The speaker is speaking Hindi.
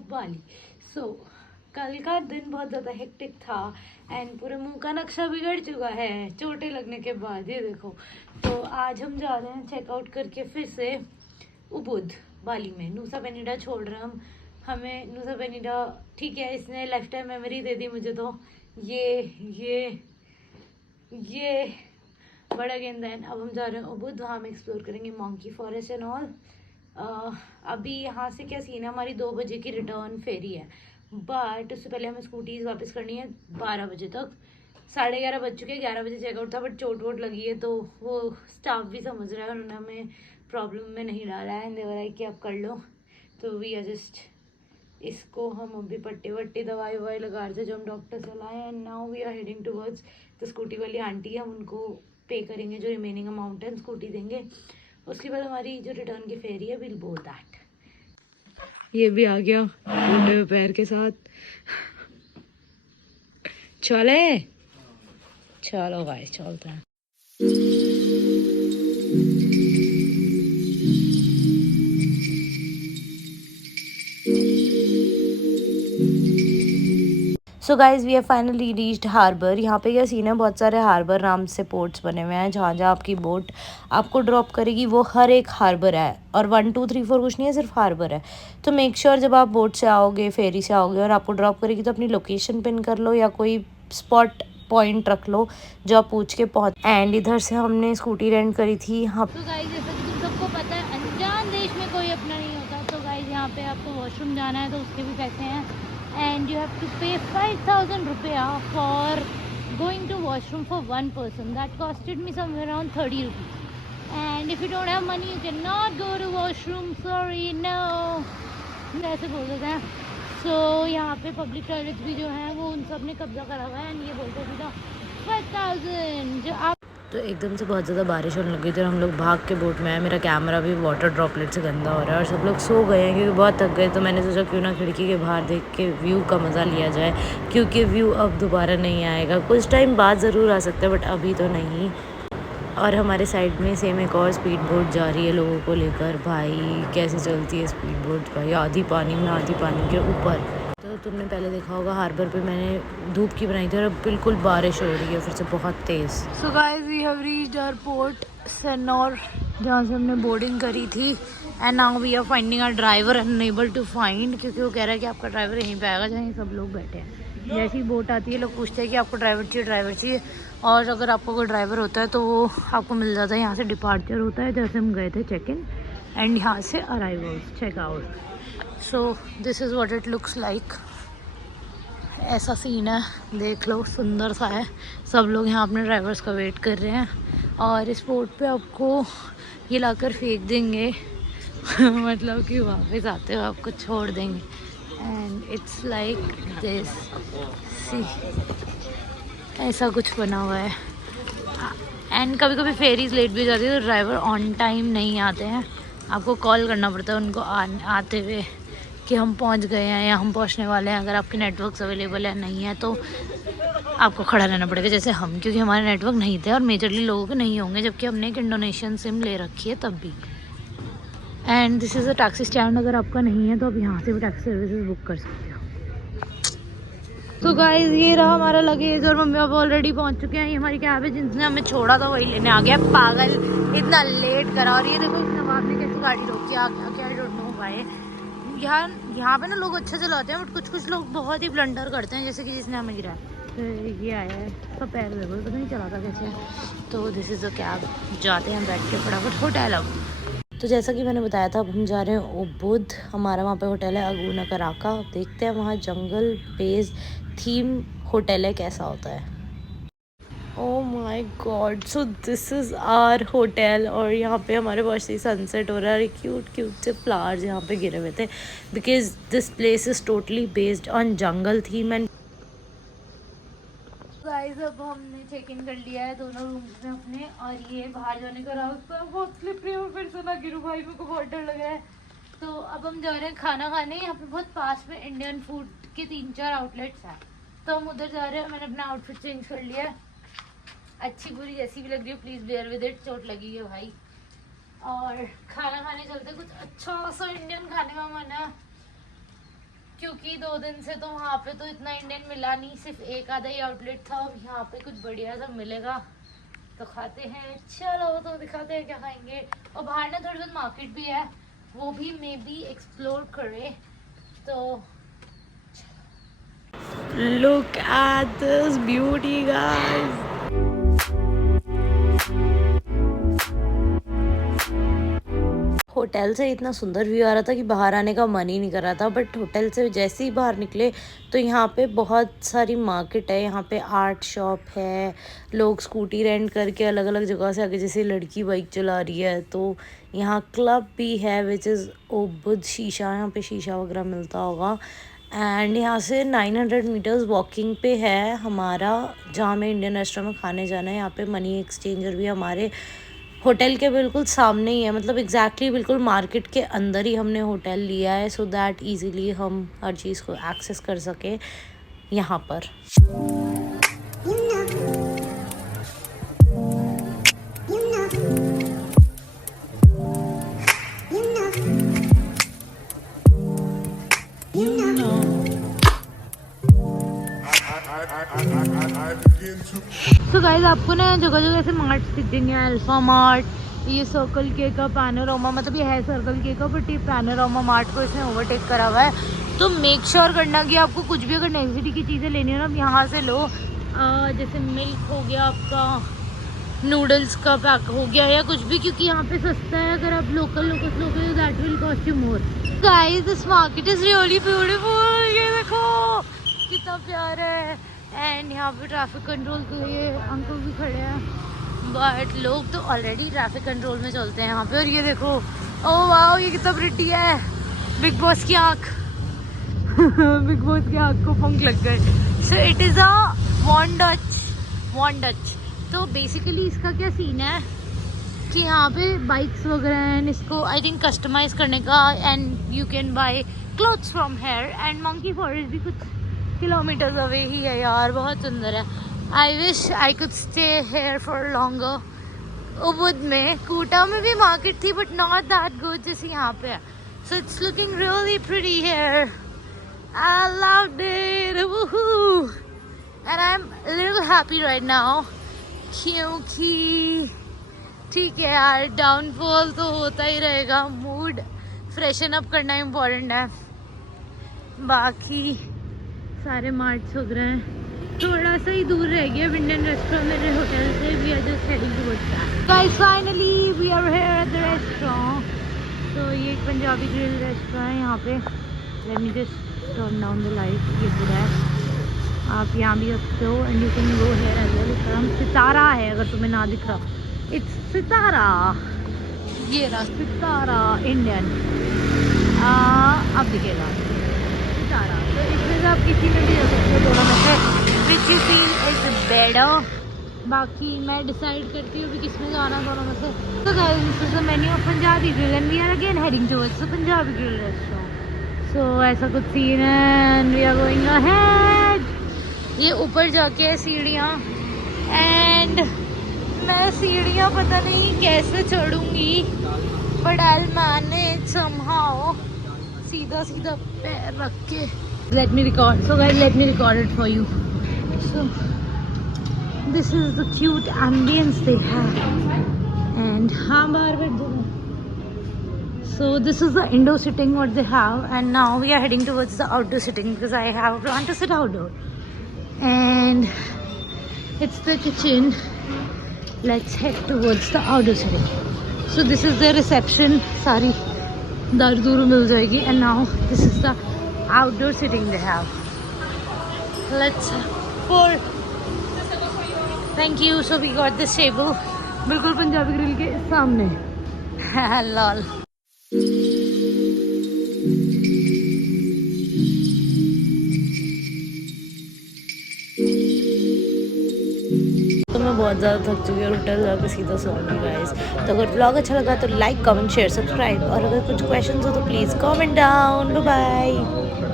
ऑफ बाली। सो कल का दिन बहुत ज़्यादा हेक्टिक था एंड पूरे मुंह का नक्शा बिगड़ चुका है चोटें लगने के बाद, ये देखो। तो आज हम जा रहे हैं चेकआउट करके फिर से उबुद बाली में। नुसा पेनिडा छोड़ रहे हम। हमें नुसा पेनिडा ठीक है, इसने लाइफ टाइम मेमोरी दे दी मुझे। तो ये बड़ा गेंदा है। अब हम जा रहे हैं उबुद, वहाँ हम एक्सप्लोर करेंगे मंकी फॉरेस्ट एंड ऑल। अभी यहाँ से क्या सीन है, हमारी 2 बजे की रिटर्न फेरी है, बट उससे पहले हमें स्कूटीज वापस करनी है 12 बजे तक। 11:30 बज चुके हैं, 11 बजे चेकआउट था, बट चोट वोट लगी है तो वो स्टाफ भी समझ रहा है, उन्होंने हमें प्रॉब्लम में नहीं डाला है। देवर है कि आप कर लो, तो वी आर जस्ट इसको हम अभी पट्टी वट्टी दवाई ववाई लगा रहे थे जो हम डॉक्टर से लाए। And now we are heading towards the scooty वाली आंटी है, हम उनको पे करेंगे जो रिमेनिंग अमाउंट है, स्कूटी देंगे। उसके बाद हमारी जो रिटर्न की फेरी है विल बोर्ड दैट। ये भी आ गया टूटे पैर के साथ। चले चलो गाइस चलते हैं। So guys we have finally reached harbour. यहाँ पे क्या सीन है, बहुत सारे हार्बर नाम से पोर्ट्स बने हुए हैं, जहाँ जहाँ आपकी बोट आपको ड्रॉप करेगी वो हर एक हार्बर है। और 1 2 3 4 कुछ नहीं है, सिर्फ हार्बर है। तो मेक श्योर जब आप बोट से आओगे, फेरी से आओगे और आपको ड्रॉप करेगी तो अपनी लोकेशन पिन कर लो या कोई स्पॉट पॉइंट रख लो जो आप पूछ के पहुँच। एंड इधर से हमने स्कूटी रेंट करी थी यहाँ। तो गाइज जैसा कि तुम सबको पता है, अनजान देश में कोई अपना नहीं होता। तो गाइज यहाँ पे आपको वॉशरूम जाना है तो उसके भी पैसे हैं, and you have to pay 5,000 rupiah for going to washroom for one person. That costed me somewhere around 30 rupees. And if you don't have money, you cannot go to washroom. Sorry, no. ऐसे बोल देते हैं। So यहाँ पे पब्लिक टॉयलेट्स भी जो हैं वो उन सब ने कब्जा करा हुआ है। एंड ये बोलते थे 5,000 जो आप। तो एकदम से बहुत ज़्यादा बारिश होने लगी थी और हम लोग भाग के बोट में आए। मेरा कैमरा भी वाटर ड्रॉपलेट से गंदा हो रहा है और सब लोग सो गए हैं क्योंकि बहुत थक गए। तो मैंने सोचा क्यों ना खिड़की के बाहर देख के व्यू का मज़ा लिया जाए, क्योंकि व्यू अब दोबारा नहीं आएगा। कुछ टाइम बाद ज़रूर आ सकता है बट अभी तो नहीं। और हमारे साइड में सेम एक और स्पीड बोट जा रही है लोगों को लेकर। भाई कैसे चलती है स्पीड बोट भाई, आधी पानी में आधी पानी के ऊपर। तो तुमने पहले देखा होगा हार्बर पे मैंने धूप की बनाई थी और अब बिल्कुल बारिश हो रही है फिर से बहुत तेज़। So guys we have reached our port Sanur, जहाँ से हमने बोर्डिंग करी थी। And now we are finding our driver, unable to find, क्योंकि वो कह रहा है कि आपका ड्राइवर यहीं पे आएगा जहाँ सब लोग बैठे हैं। जैसी बोट आती है लोग पूछते हैं कि आपको ड्राइवर चाहिए, और अगर आपको कोई ड्राइवर होता है तो वो आपको मिल जाता है। यहाँ से डिपार्चर होता है, जैसे हम गए थे चेक इन, एंड यहाँ से arrivals check out. So this is what it looks like. ऐसा सीन है, देख लो, सुंदर सा है। सब लोग यहाँ अपने ड्राइवर्स का वेट कर रहे हैं और इस बोट पे आपको ये लाकर फेंक देंगे मतलब कि वापस आते हो आपको छोड़ देंगे। एंड इट्स लाइक दिस, सी ऐसा कुछ बना हुआ है। एंड कभी कभी फेरीज लेट भी हो जाती है तो ड्राइवर ऑन टाइम नहीं आते हैं, आपको कॉल करना पड़ता है उनको आते हुए कि हम पहुंच गए हैं या हम पहुंचने वाले हैं। अगर आपके नेटवर्क्स अवेलेबल है नहीं है तो आपको खड़ा रहना पड़ेगा, जैसे हम, क्योंकि हमारे नेटवर्क नहीं थे और मेजरली लोगों के नहीं होंगे, जबकि हमने एक इंडोनेशियन सिम ले रखी है तब भी। And this is a taxi stand, अगर आपका नहीं है तो आप यहाँ से भी टैक्सी सर्विसेज बुक कर सकते हो। तो गाइस ये रहा हमारा लगेज और मम्मी पापा ऑलरेडी पहुँच चुके हैं। ये हमारी कैब है, जिसने हमें छोड़ा था वही लेने आ गया, पागल, इतना लेट करा। और ये देखो इस नवाब ने कैसी गाड़ी रोकी आ गया, आई डोंट नो व्हाई। यहाँ पे ना लोग अच्छा चलाते हैं बट कुछ लोग बहुत ही ब्लंडर करते हैं, जैसे कि जिसने हमें गिराया। तो ये आया है, उसका पैर देखो, पता नहीं चलाता कैसे। तो दिस इज़ द कैब, जाते हैं बैठ के फटाफट होटल। अब तो जैसा कि मैंने बताया था, अब हम जा रहे हैं उबुद। हमारा वहाँ पे होटल है अगुना कराका। देखते हैं वहाँ जंगल बेस्ड थीम होटल है कैसा होता है। Oh my god, so this is our hotel और यहाँ पे हमारे बहुत ही सनसेट हो रहा है। क्यूट क्यूट से फ्लावर्स यहाँ पे गिरे हुए थे, because this place is totally based on jungle theme. And guys अब हमने चेक इन कर लिया है दोनों रूम्स में अपने, और ये बाहर जाने का रास्ता बहुत स्लिपरी है, फिर से ना गिरूँ भाई, मेरे को बहुत डर लग रहा है। तो अब हम जा रहे हैं खाना खाने। यहाँ पे बहुत पास में इंडियन फूड के 3-4 आउटलेट्स हैं, तो हम उधर जा रहे हैं। मैंने अपना आउटफिट चेंज कर लिया है, अच्छी बुरी जैसी भी लग रही है, प्लीज़ बेयर विद इट, चोट लगी है भाई। और खाना खाने चलते, कुछ अच्छा सा इंडियन खाने का मन है। क्योंकि 2 दिन से तो वहाँ पे तो इतना इंडियन मिला नहीं, सिर्फ एक आधा ही आउटलेट था। अब यहाँ पे कुछ बढ़िया सा मिलेगा तो खाते हैं। चलो तो दिखाते हैं क्या खाएंगे। और बाहर ना थोड़ी बहुत मार्केट भी है, वो भी मे बी एक्सप्लोर करें। तो look at this beauty guys. Hotel से इतना सुंदर व्यू आ रहा था कि बाहर आने का मन ही नहीं कर रहा था। बट होटल से जैसे ही बाहर निकले तो यहाँ पे बहुत सारी मार्केट है। यहाँ पे आर्ट शॉप है, लोग स्कूटी रेंट करके अलग अलग जगह से आगे, जैसे लड़की बाइक चला रही है। तो यहाँ क्लब भी है विच इज़ बुद्ध शीशा, यहाँ पे शीशा वगैरह मिलता होगा। एंड यहाँ से 900 मीटर्स वॉकिंग पे है हमारा, जहाँ हमें इंडियन रेस्टोरेंट में खाने जाना है। यहाँ पे मनी एक्सचेंजर भी हमारे होटल के बिल्कुल सामने ही है, मतलब एग्जैक्टली बिल्कुल मार्केट के अंदर ही हमने होटल लिया है, सो दैट इजीली हम हर चीज़ को एक्सेस कर सके यहाँ पर। सो गाइस, आपको ना जगह जगह से मार्ट दिखेंगे, अल्फा मार्ट, ये सर्कल के का पैनोरामा, मतलब ये है सर्कल के का बट ये पैनोरामा मार्ट को इसने ओवरटेक करा हुआ है। तो मेक श्योर करना कि आपको कुछ भी अगर नेसेसिटी की चीज़ें लेनी हो ना, आप यहाँ से लो। जैसे मिल्क हो गया आपका, नूडल्स का पैक हो गया या कुछ भी, क्योंकि यहाँ पे सस्ता है। अगर आप लोकल लोगे that will cost you more. Guys, this market is really beautiful. ये देखो कितना प्यारा है। एंड यहाँ पे ट्रैफिक कंट्रोल के लिए अंकल भी खड़े हैं, बट लोग तो ऑलरेडी ट्रैफिक कंट्रोल में चलते हैं यहाँ पे। और ये देखो, ओह वाओ, ये कितना प्रिटी है, बिग बॉस की आँख। बिग बॉस की आँख को पंख लग गए। So it is a Von Dutch. तो बेसिकली इसका क्या सीन है कि यहाँ पे बाइक्स वगैरह हैं, इसको आई थिंक कस्टमाइज करने का, and you can buy clothes from here. And monkey forest भी कुछ किलोमीटर्स अवे ही है यार, बहुत सुंदर है। I wish I could stay here for longer. Ubud में, कोटा में भी मार्केट थी बट नॉट दैट गुड जैसे यहाँ पे है। So it's looking really pretty here. I loved it, वूहू। And I am little happy right now, क्योंकि ठीक है यार, डाउनफॉल तो होता ही रहेगा, मूड फ्रेशन अप करना इम्पोर्टेंट है। बाकी सारे मार्ट्स हो गए हैं, थोड़ा सा ही दूर रह गया इंडियन रेस्टोरेंट मेरे होटल से। We are just heading towards that. Guys, finally we are here at the restaurant. तो ये एक पंजाबी ग्रिल रेस्टोरेंट है यहाँ पे। Let me just turn down the light. ये पूरा है, आप यहाँ भी सकते हो and you can go here as well. इसका नाम सितारा है, अगर तुम्हें ना दिख रहा, इट्स सितारा। ये रहा सितारा इंडियन, अब दिखेगा सितारा। तो इसमें से आप किसी में भी जा सकते हो दोनों में से, which you feel is better. बाकी मैं डिसाइड करती हूँ कि किस में जाना दोनों में से। तो guys, this is the menu of Punjabi grill and we are again heading towards the Punjabi grill restaurant. So ऐसा कुछ सीन है and we are going ahead. ये ऊपर जाके है सीढ़ियाँ, एंड मैं सीढ़ियाँ पता नहीं कैसे चढ़ूँगी, but I will manage somehow. सीधा सीधा पैर रख के। Let me record, so guys let me record it for you. So this is the cute ambience they have, and हाँ बाहर बैठ जाओ। So this is the indoor sitting what they have, and now we are heading towards the outdoor sitting because I have a plan to sit outdoor and it's the kitchen. Let's head towards the outdoor sitting. So this is the reception, सारी दारू दूर मिल जाएगी। And now this is the outdoor sitting they have. Let's for thank you. So we got this table बिल्कुल पंजाबी ग्रिल के सामने। लॉल। तो मैं बहुत ज़्यादा थक चुकी हूँ, होटल जाकर सीधा सोऊंगी गाइस। तो अगर ब्लॉग अच्छा लगा तो लाइक, कमेंट, शेयर, सब्सक्राइब, और अगर कुछ क्वेश्चंस हो तो please comment down. Bye bye.